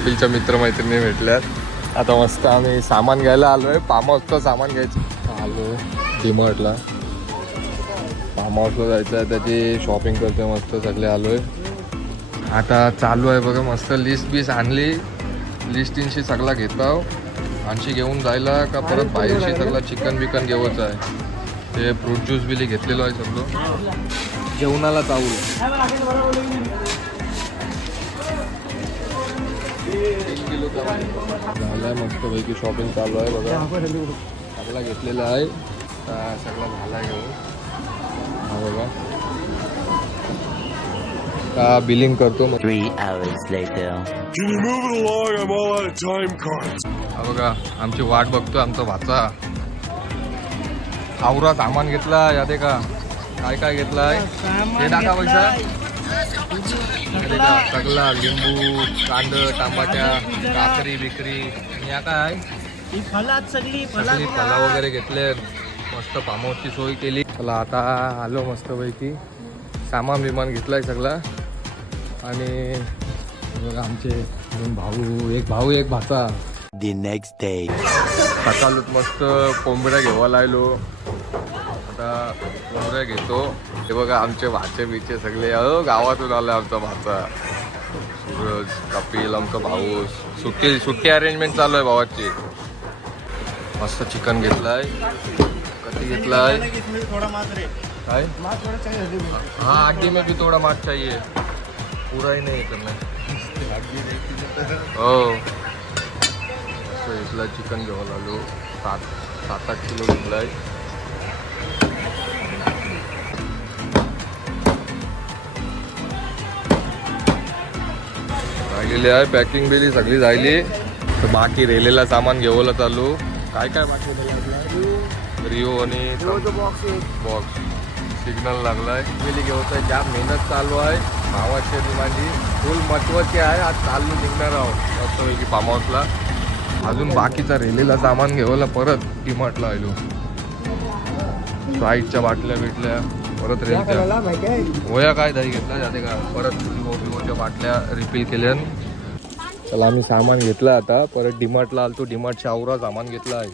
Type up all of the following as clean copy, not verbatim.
कपिलच्या मित्रमैत्रिणी भेटल्यात. आता मस्त आम्ही सामान घ्यायला आलोय. फार्म हाऊसचं सामान घ्यायचं आलोय डीमार्टला. फार्म हाऊसला जायचं आहे, त्याची शॉपिंग करतोय मस्त. सगळे आलोय. आता चालू आहे बघा मस्त. लिस्ट आणली. लिस्टिंगशी सगळा घेतो. आणशी घेऊन जायला का परत बाहेरशी सगळा चिकन बिकन घेऊच आहे. ते फ्रूट ज्यूस बिली घेतलेलो आहे सगळं. जेवणाला चावू झालाय मस्त पैकी शॉपिंग चालू आहे बघा. सगळा घेतलेला आहे. सगळा झालाय घेऊन. हा बघा का बिलिंग करतो. 3 hours later. Can you move it along? I'm all out of time cards. हा बघा आमची वाट बघतो आमचा भाचा. आवरा सामान घेतला यादे का काय काय घेतलाय हे दाखवा पैसा. सगळा लिंबू कांद टमाट्या काकरी बिकरी आणि या काय सगळी फळं वगैरे घेतले. मस्त फार्म हाऊसची सोय केली. चला आता आलो मस्त पैकी. सामान विमान घेतलाय सगळा. आणि बघा आमचे दोन भाऊ, एक भाऊ एक भाचा. The next day. सकाळच मस्त कोंबड्या घेवायला आलो. आता कोंबड्या घेतो. हे बघा आमचे भाचे बिचे सगळे गावातून आले. आमचा भाचा सूरज कपिल आमचा भाऊ. सुट्टी अरेंजमेंट चालू आहे भावाची. मस्त चिकन घेतलाय. कधी घेतलाय काय हाँ हड्डी में भी थोड़ा मांस चाहिए. पूरा ही नहीं करना हो. इथला चिकन घेऊन आलो. 7-8 किलो घेतलाय. राहिलेली आहे पॅकिंग बिली सगळी झाली. तर बाकी रेलेला सामान घेऊन चालू. काय काय बाकी रिओ आणि बॉक्स सिग्नल लागलाय. बिली घेऊन आहे. जाम मेहनत चालू आहे. भावाची आणि माझी फुल महत्वाची आहे. आज चालू निघणार आहोत मस्तपैकी फार्म हाऊसला. अजून बाकीचा रेलेला सामान घेऊन परत डीमार्टला आलो. स्प्राईटच्या बाटल्या भेटल्या. परत रेलच्या होया काय दही घेतला जाते का. परत विवोच्या बाटल्या रिफिल केल्या. चला आम्ही सामान घेतलं. आता परत डीमार्टला आलो. डीमार्टच्या आवरा सामान घेतला आहे.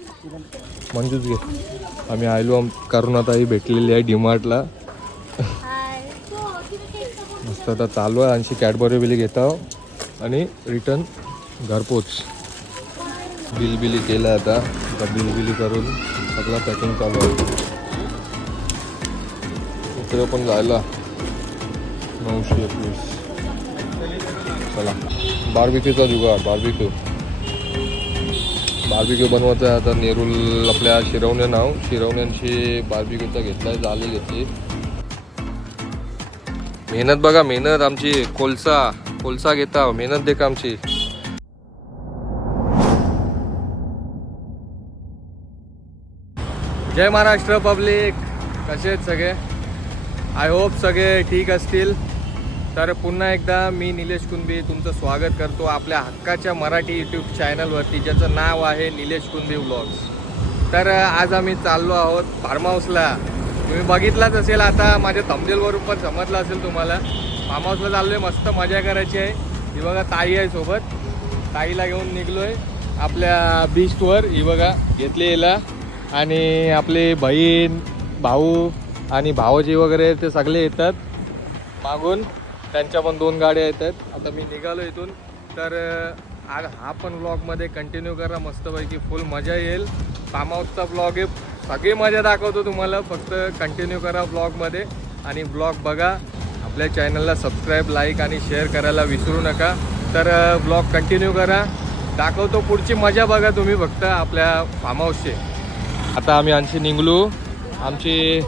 मंजूच घे. आम्ही आलो करून आता ही भेटलेली आहे डीमार्टला. मस्त आता चालू आहे. आणखी कॅडबरी बिली घेतो आणि रिटर्न घरपोच. बिल बिली केलं आता. बिल बिली करून सगळं पॅकिंग चालू आहे. इकडे पण जायला 921. चला बार्बिक्यूचा जुगाड. बार्बिक्यू बनवायचा आहे आता. नेरूल आपल्या शिरवणे नाव. शिरवण्यांशी बार्बिक्यूचा घेतलाय. जाळी घेतली. मेहनत बघा मेहनत आमची. कोलसा घेता मेहनत दे का आमची. जय महाराष्ट्र पब्लिक. कसे आहेत सगळे. आय होप सगळे ठीक असतील. तर पुन्हा एकदा मी निलेश कुंभी तुमचं स्वागत करतो आपल्या हक्काच्या मराठी यूट्यूब चॅनलवरती, ज्याचं नाव आहे निलेश कुंभी व्लॉग्स. तर आज आम्ही चाललो आहोत फार्म हाऊसला. तुम्ही बघितलाच असेल आता. माझ्या थंबनेलवरून पण समजलं असेल तुम्हाला. फार्म हाऊसला चाललो आहे. मस्त मजा करायची आहे. ही बघा ताई आहे सोबत. ताईला घेऊन निघलो आहे आपल्या बीचवर. ही बघा घेतली याला. आणि आपले बहीण भाऊ आणि भावजी वगैरे ते सगळे येतात मागून. त्यांच्या पण 2 गाड्या येतात. आता मी निघालो इथून. तर आज हा पण व्लॉगमध्ये कंटिन्यू करा. मस्तपैकी फुल मजा येईल. फार्म हाऊसचा व्लॉग आहे. सगळी मजा दाखवतो तुम्हाला. फक्त कंटिन्यू करा व्लॉगमध्ये. आणि व्लॉग बघा. आपल्या चॅनलला सबस्क्राईब लाईक आणि शेअर करायला विसरू नका. तर व्लॉग कंटिन्यू करा. दाखवतो पुढची मजा बघा तुम्ही फक्त आपल्या फार्म हाऊसची. आता आम्ही आणखी निघलो. आमची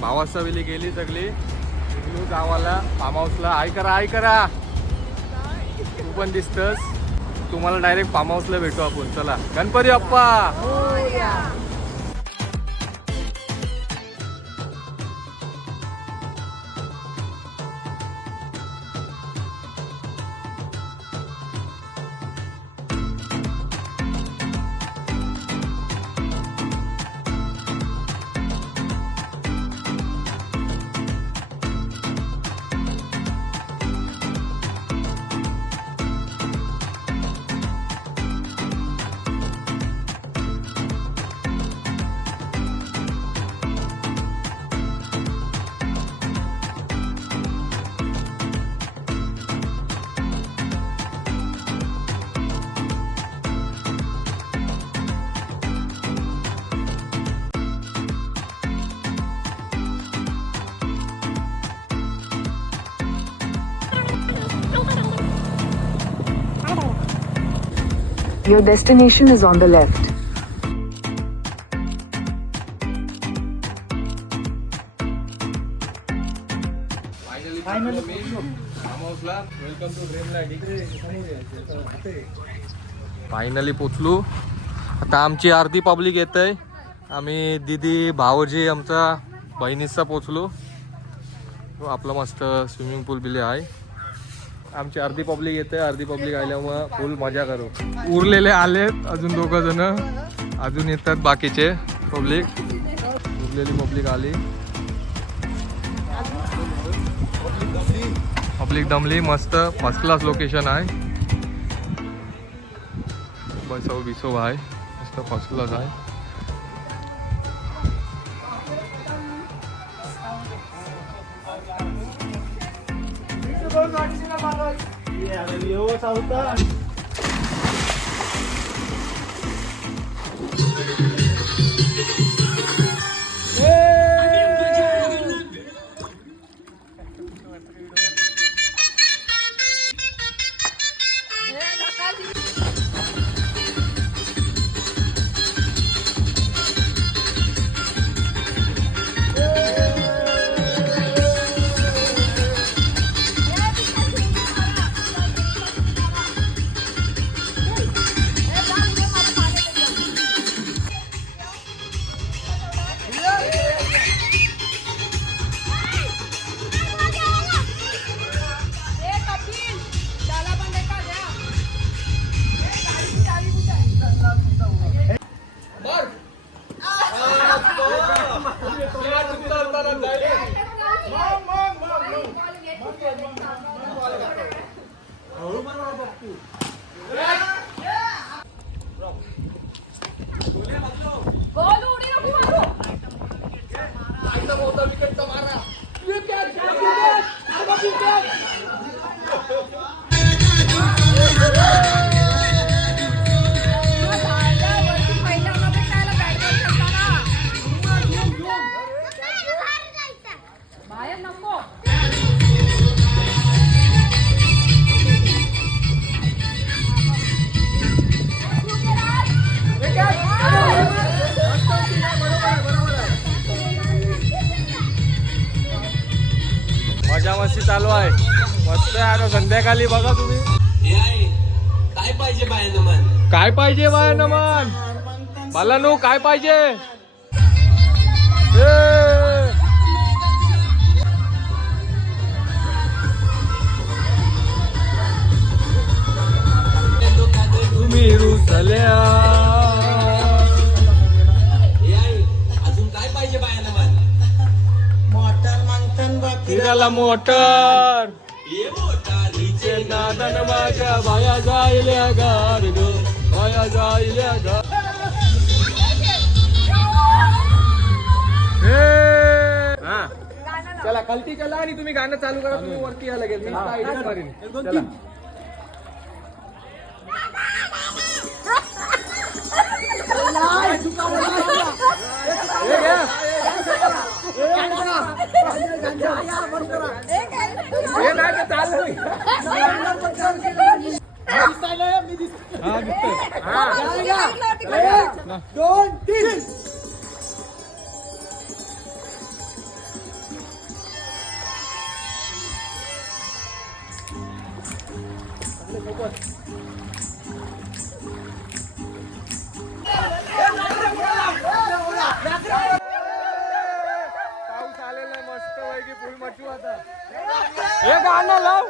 भावाचा वेली गेली सगळी. निघलो गावाला फार्म हाऊसला. आई करा तू पण दिसतस. तुम्हाला डायरेक्ट फार्म हाऊसला भेटू आपण. चला Ganpati Bappa. Your destination is on the left. Finally welcome to finally पोचलो. आता आमची अर्धी पब्लिक येत आहे. आम्ही दीदी भावजी आमचा बहिणीचा पोचलो. तो आपला मस्त स्विमिंग पूल बिले आहे. आमची अर्धी पब्लिक येते. अर्धी पब्लिक आल्यामुळे फुल मजा करू. उरलेले आलेत अजून 2 जण. अजून येतात बाकीचे पब्लिक. उरलेली पब्लिक आली. पब्लिक दमली. मस्त फर्स्ट क्लास लोकेशन आहे. बसव बिसव आहे. मस्त फर्स्ट क्लास आहे. मजा मस्ती चालू आहे. मस्त आहे. आता संध्याकाळी बघा तुम्ही. काय पाहिजे बाया मन? काय पाहिजे बाया नमन? मला नो काय पाहिजे? तुम्ही रुसल्या. अजून काय पाहिजे बाया मन? फिरायला मोटर. ये मोटारीचे नादन माझ्या बाया जायल्या गार ग. बाया जायल्या गार. चला खालती चला आणि तुम्ही गाणं चालू करा. तुम्ही वरती या लगेच. मी edit करीन. चला. हे घ्या. हे नाही तर चालू आहे. हा, दिसतंय. हा. 2, 3. पाऊस आलेला मस्त पैकी फुल मचू. आता हे गाणं लाव.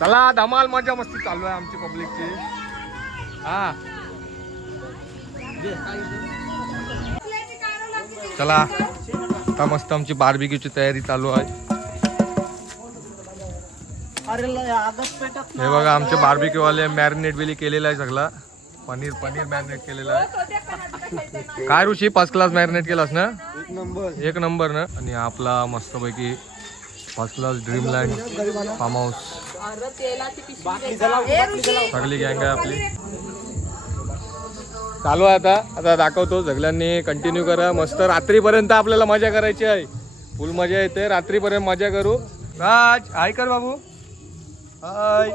चला धमाल मजा मस्ती चालू आहे आमची पब्लिकची. हा चला आता मस्त आमची बार्बिक्यूची तयारी चालू आहे. हे बघा आमचे बार्बिक्यू वाले मॅरिनेट बिली केलेला आहे सगळा. पनीर मॅरिनेट केलेला आहे. काय ऋषी फर्स्ट क्लास मॅरिनेट केलास ना? एक नंबर ना. आणि आपला मस्तपैकी first class dreamland farm house. सगळी गँग आहे आपली. चालू आहे आता दाखवतो. सगळ्यांनी कंटिन्यू करा. मस्त रात्रीपर्यंत आपल्याला मजा करायची आहे. फुल मजा येते. रात्रीपर्यंत मजा करू. राज हाय कर बाबू. हाय.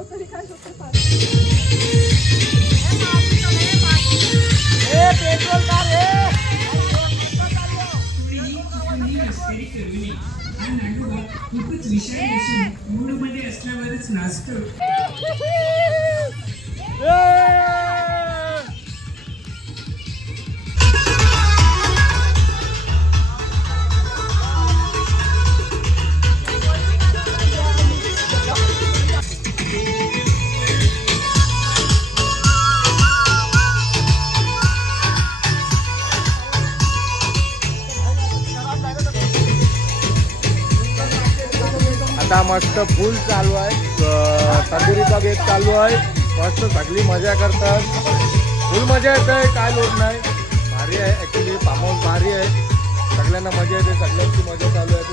आता मस्त फुल चालू आहे. तंदुरीचा बेत चालू आहे. मस्त सगळी मजा करतात. फुल मजा येत आहे. काय लोट नाही. भारी आहे ॲक्च्युली. फार्म हाऊस भारी आहे. सगळ्यांना मजा येते. सगळ्यांची मजा चालू आहे.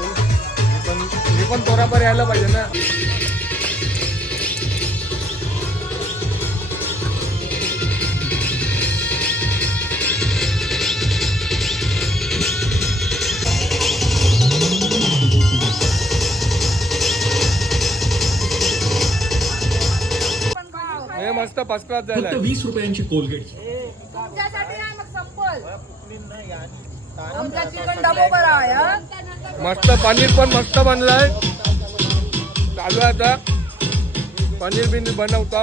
मी पण थोडाफार यायला पाहिजे ना. मस्त फर्स्ट क्लास झाला. 20 रुपयांची कोलगेट. तुमच्यासाठी आहे मग संपल. आमचा चिकन डबो बरा आहे हा. मस्त पनीर पण मस्त बनलाय. चालू आहे आता. पनीर बिनीर बनवतो.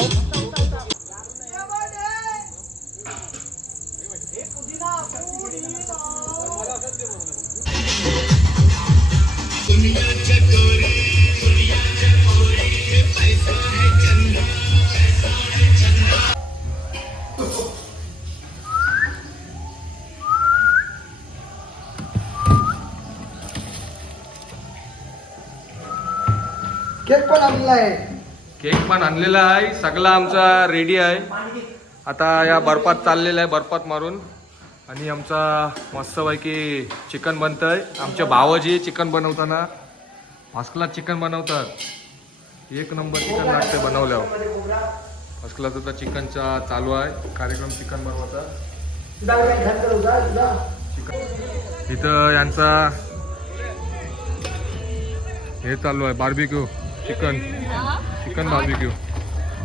केक पण आणलेला आहे. सगळा आमचा रेडी आहे. आता या बर्फात चाललेला आहे. बर्फात मारून. आणि आमचा मस्तपैकी चिकन बनत आहे. आमच्या भावाजी चिकन बनवताना फर्स्ट क्लास चिकन बनवतात. एक नंबर चिकन लागते बनवल्यावर. फर्स्ट क्लास आता चिकनचा चालू आहे कार्यक्रम. चिकन बनवता इथं यांचा हे चालू आहे. Barbecue chicken barbecue.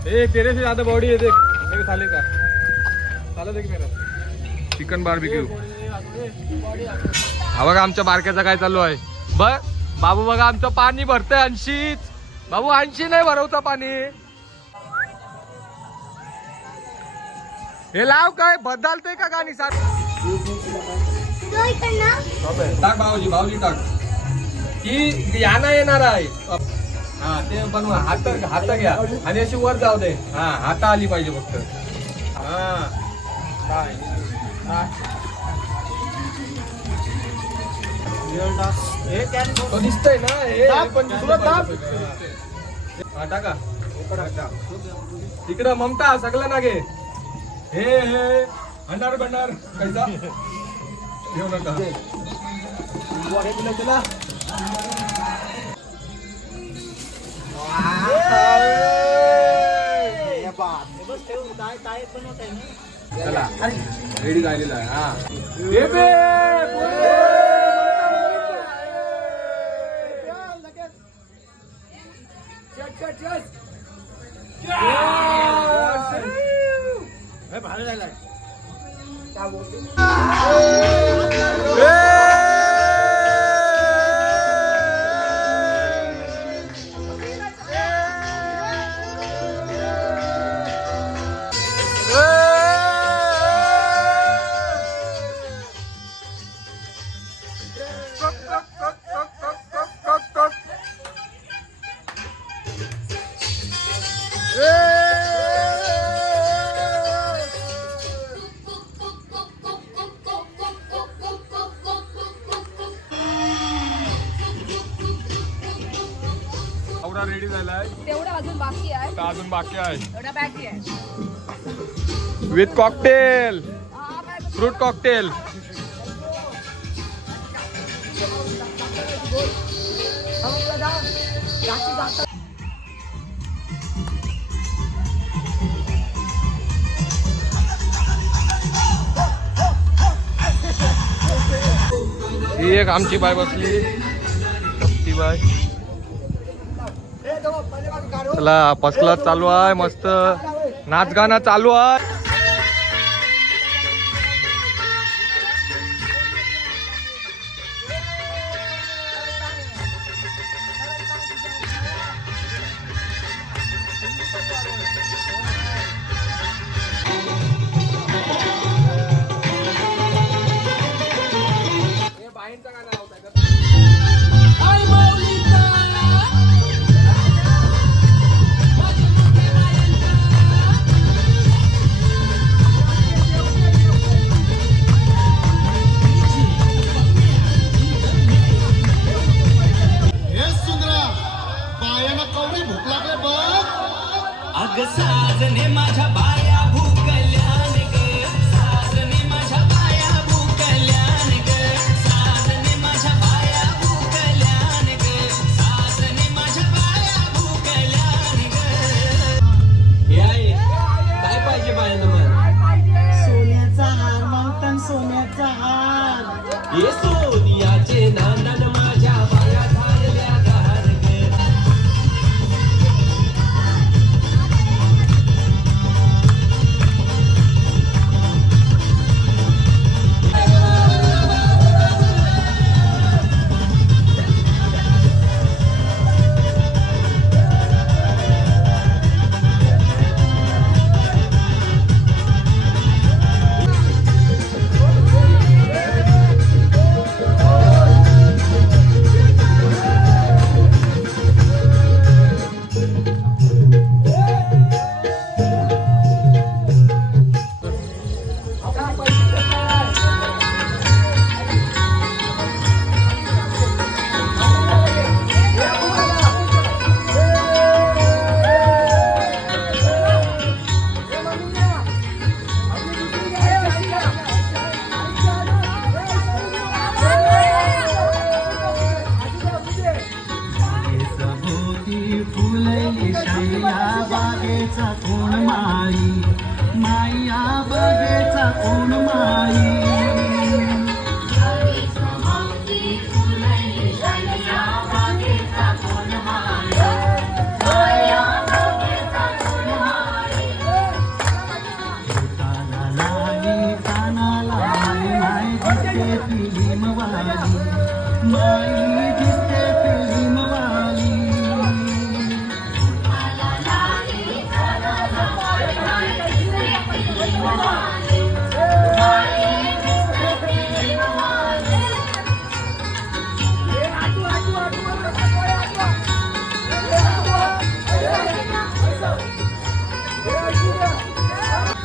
ए तेरे से ज्यादा बॉडी है देख मेरे साले का. साला देख मेरा चिकन बार्बिक्यू. हा बघा आमच्या बारक्याचा काय चालू आहे. बाबू बघा आमचं पाणी भरतंय 80. बाबू 80 नाही भरवता पाणी. हे लाव काय बदलतंय का गाणी साठ. टाक भाऊजी टाक. ती याना येणार आहे. हा ते बनवा. हात घ्या आणि अशी वर जाऊ दे. हा हाता आली पाहिजे फक्त. तो दिसतंय ना हे पण टाका तिकडं. ममता सगळं ना घे. हे हंडार बंडार कैसा घेऊ नका. चला रेडी झालेला आहे. हा भारी झालाय. रेडी झालाय. तेवढं अजून बाकी आहे. अजून बाकी आहे. एवढा बाकी आहे. With cocktail. Fruit cocktail. एक आमची बाय बसली ती बाय. चला पसला चालू आहे, मस्त नाच गाणं चालू आहे. अग साजने माझ्या बाया भूकल्यान ग, साजने माझ्या बाया भूकल्यान ग, साजने माझ्या बाया भूकल्यान ग, साजने माझ्या बाया भूकल्यान ग. हे आहे काय पाहिजे बायांना मला? सोन्याचा हार मागतान सोन्याचा हार. हे सोनियाचे नांदन माझ्या बाया झालेल्या दार ग. फुलली शैया बागेचा कोण माळी, माया बागेचा कोण माळी. कानाला माई दिसते फिल्म वाली, माई दिसते फिल्म वाली.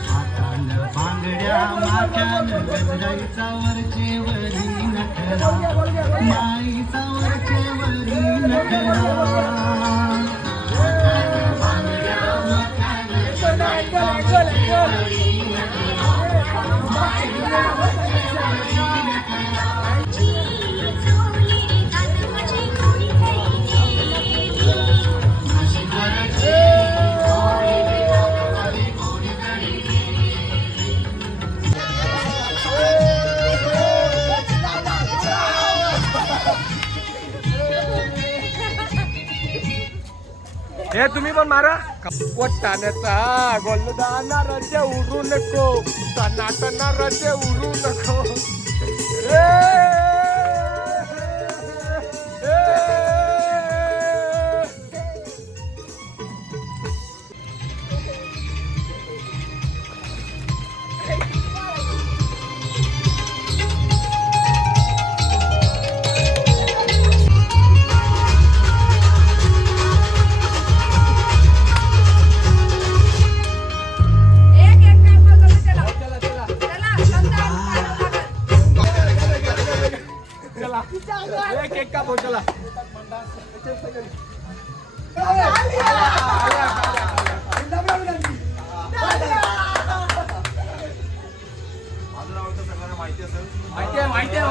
हातानं बांगड्या माथ्यानं गजराईचा वरचे वरी नटला, माईचा वरचे वरी नटला. हे तुम्ही पण मारा. टाण्याचा गोलदाना रजे उडू नको, टनाटना रजे उडू नको. केक का पोचला. माहिती आहे.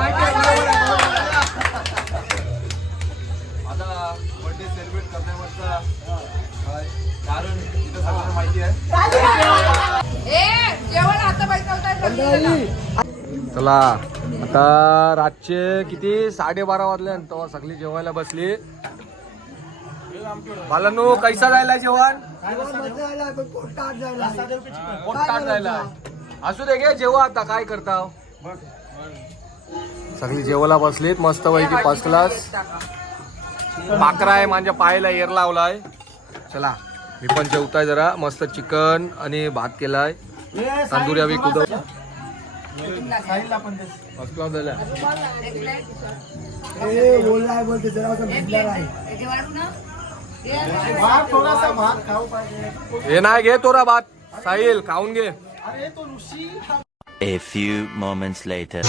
आता बर्थडे सेलिब्रेट करण्यावरचा कारण इथं सगळ्यांना माहिती आहे. जेवण आता पैसा होता. चला आता रातचे किती 12:30 वाजले तेव्हा सगळी जेवायला बसली. बालांनो कैसा जायला जेवण? पोट ताट जायला. असू दे गे जेवा आता काय करता. सगळी जेवायला बसलीत मस्त पैकी फर्स्ट क्लास. भाकरा आहे माझ्या पायाला एअर लावलाय. चला मी पण जेवताय जरा मस्त चिकन आणि भात केलाय. तंदुरी हवी कुदव फर्स्ट क्लास झाला. हे नाही घे तोरा भात साहिल खाऊन घे. A few moments later.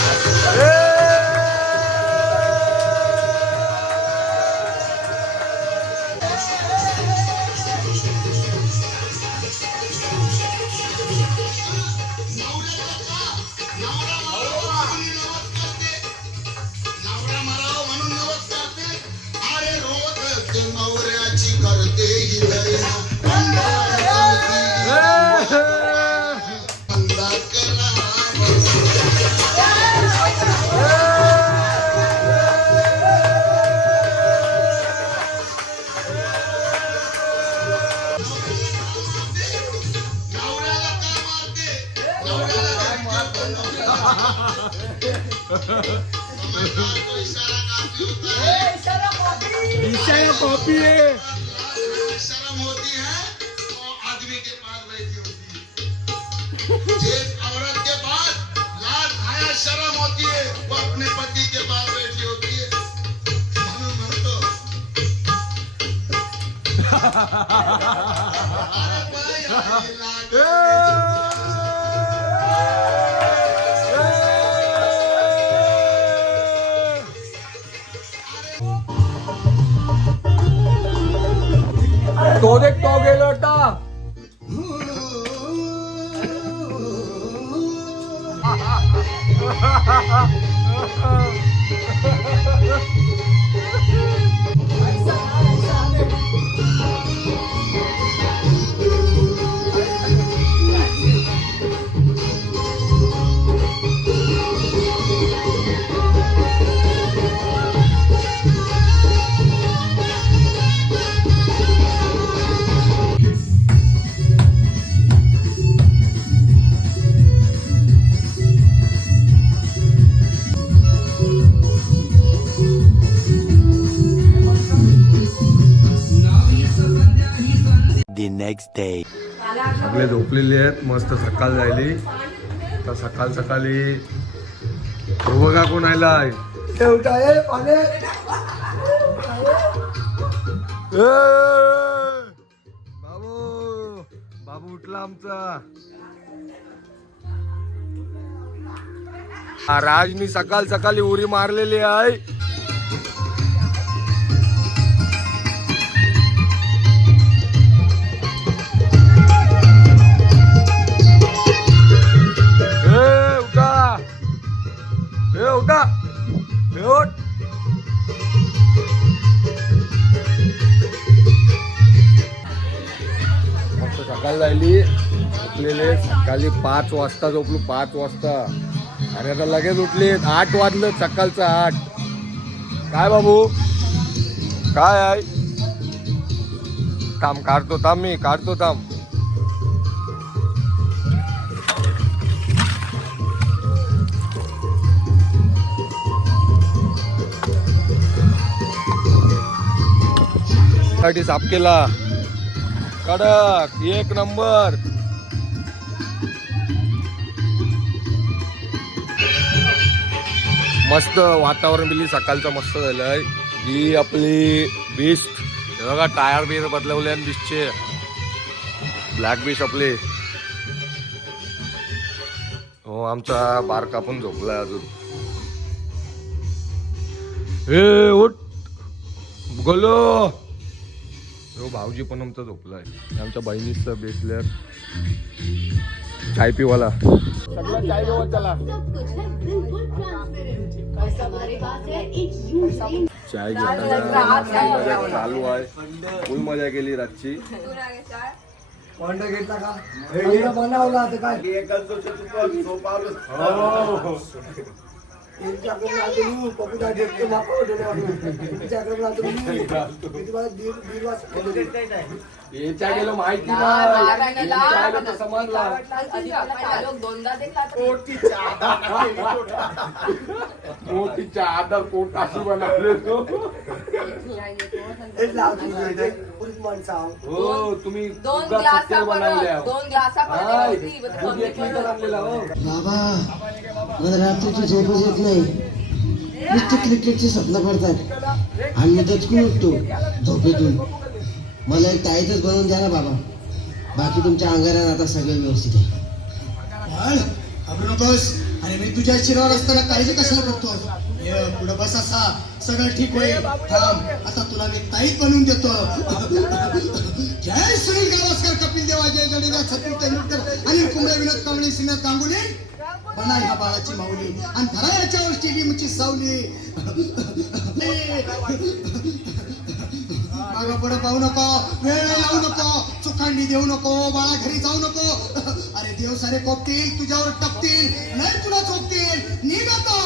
Copy है. शर्म होती है तो आदमी के पास बैठी होती है. जिस औरत के पास लाज हाया शर्म होती है वो अपने पति के पास बैठी होती है. म्हणून म्हणतो अरे बाई, आई लाज. तो देख तो गेलो आता. The next day. सगळे झोपलेले आहेत मस्त सकाळ झाली. तर सकाळ सकाळी हो बघा कोण आलाय. बाबू बाबू उठला आमचा. राजनी सकाळ सकाळी उडी मारलेली आहे. उठा उठ. मस्त सकाळ झाली. झोपलेले सकाळी 5 वाजता झोपलो. 5 वाजता आणि आता लगेच उठले. 8 वाजलं सकाळचं 8. काय बाबू काय आहे. थांब काढतो थांब मी काढतो थांब. साठी साफ केला. कडक 1 नंबर. मस्त वातावरण बिली सकाळचं मस्त झालंय. ही आपली बिस्ट हे बघा टायर बिर बदलवले आणि बिस्टचे ब्लॅक बिस्ट आपले. हो आमचा बार कापून झोपलाय अजून. ए उठ गोलो. हो भाऊजी पण आमचा झोपलाय. आमच्या बहिणीचा बेसल्यार चाय पिवाला. सगळं चाय पिवा चला. चाय घेताना चालू आहे. फुल मजा केली रातची. बनवला आता काय याच्या गेलो माहिती समजला दोनदा मोठीच्या आधार पोट अशी बनवले तो हो तुम्ही दोन उगाच सत्य बनवल्या हो. हाय, ग्लासा दूध एक लिटर आणलेला हो. बाबा मला रात्रीची झोपच येत नाही नुसते क्रिकेटची स्वप्न पडतात आणि मी दचकून उठतो झोपेतून मला एक ताईतच बनवून द्या ना बाबा बाकी तुमच्या अंगारात आता सगळं व्यवस्थित आहे घाबरू नकोस आणि मी तुझ्या शिरावर असताना काळजी कशाला करतोस पुढे बस असा सगळं ठीक होईल थांब आता तुला मी ताईत बनवून देतो जय सुनील गावस्कर कपिल देवा जय जडेजा सचिन तेंडुलकर अनिल कुंबळे विनोद कांबळे श्रीनाथ गांगुली बना ह्या बाळाची माऊली आणि धरा याच्यावर स्टेडियमची सावली मागं पुढे पाहू नको वेळ लावू नको चुकांडी देऊ नको बाळा घरी जाऊ नको अरे देव सारे कोपतील तुझ्यावर टपतील नाही तुला चोपतील निघतो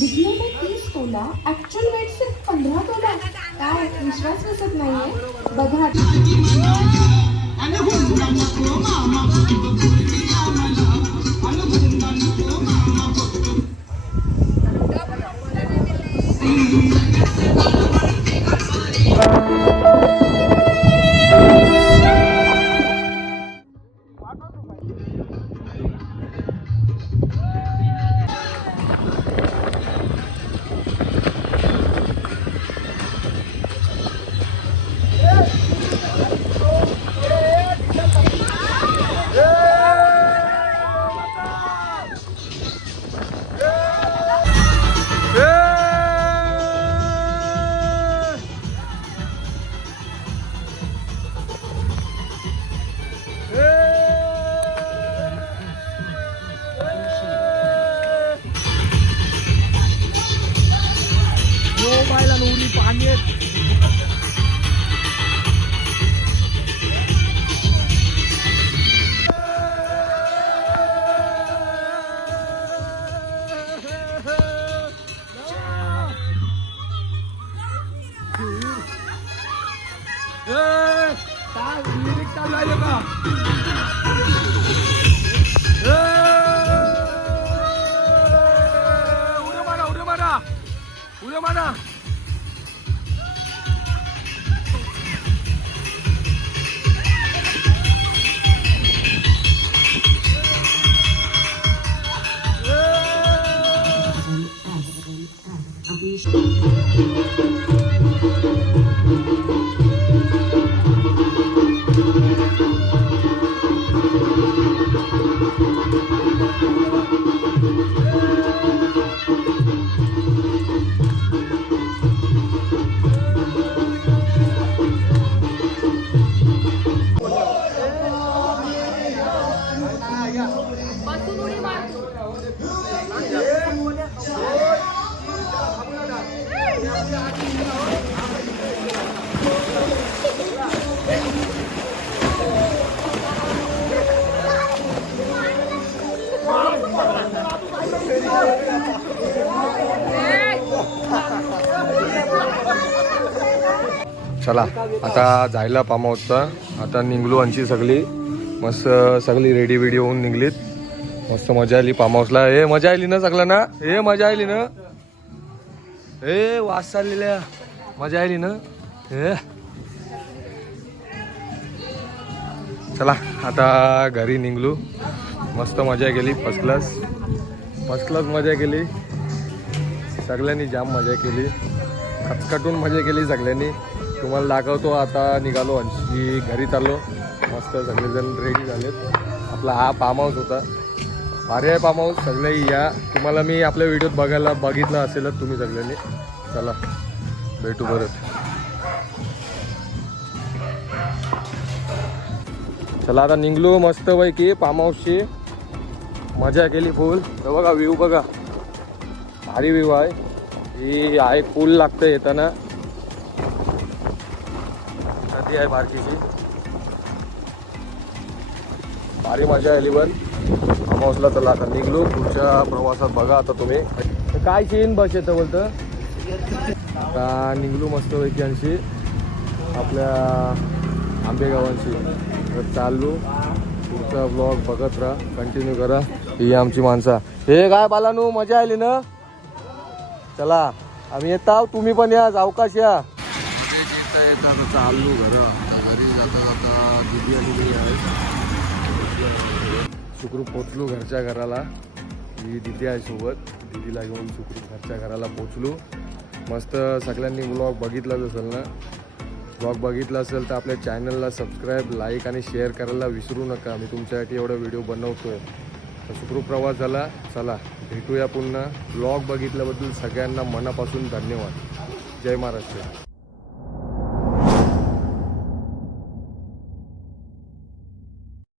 दिखने में 30 तोला ऍक्च्युअल वेट सिर्फ 15 तोला काय विश्वास बसत नाहीये बघा बसून उडी मारतो चला आता जायला फार्म हाऊसचा आता निघलो आमची सगळी मस्त सगळी रेडी वेडी होऊन निघलीत मस्त मजा आली फार्म हाऊसला हे मजा आली ना सगळ्यांना हे मजा आली ना हे वास चाललेल्या मजा आली ना हे चला आता घरी निघलो मस्त मजा केली फर्स्ट क्लास मजा केली सगळ्यांनी जाम मजा केली खचखटून मजा केली सगळ्यांनी तुम्हाला दाखवतो. आता निघालो आणि घरी चाललो. मस्त सगळेजण रेडी झालेत. आपला हा फार्म हाऊस होता. भारी आहे फार्म हाऊस. सगळे या. तुम्हाला मी आपल्या व्हिडिओत बघितलं असेलच तुम्ही सगळ्यांनी. चला भेटू परत. चला आता निघलो मस्तपैकी फार्म हाऊसची. मजा केली फुल. तर बघा व्ह्यू बघा. भारी व्ह्यू आहे. ही आहे पूल लागतं येताना. नदी आहे बारकीची. भारी मजा आली पण फार्म हाऊसला. चला आता निघलो. पुढच्या प्रवासात बघा आता तुम्ही. काय चेन बस येतं बोलतं. आता निघलो मस्तपैकी आणशी आपल्या आंबेगावांशी. तर चाललो. पुढचा ब्लॉग बघत राहा. कंटिन्यू करा. ही आमची माणसं. हे काय बालानू मजा आली ना. चला आम्ही येत आहोत. तुम्ही पण या. सावकाश या. येता चाललो घरी जाता जाता दिदी आलेली आहे. सुखरूप पोचलो घरच्या घराला. ही दिदी आहे सोबत. दिदीला घेऊन सुखरूप घरच्या घराला पोचलो. मस्त सगळ्यांनी ब्लॉग बघितलाच असेल ना. ब्लॉग बघितला असेल तर आपल्या चॅनलला सबस्क्राईब, लाईक आणि शेअर करायला विसरू नका. मी तुमच्यासाठी एवढा व्हिडिओ बनवतोय. तर सुखरूप प्रवास झाला. चला भेटूया पुन्हा. ब्लॉग बघितल्याबद्दल सगळ्यांना मनापासून धन्यवाद. जय महाराष्ट्र.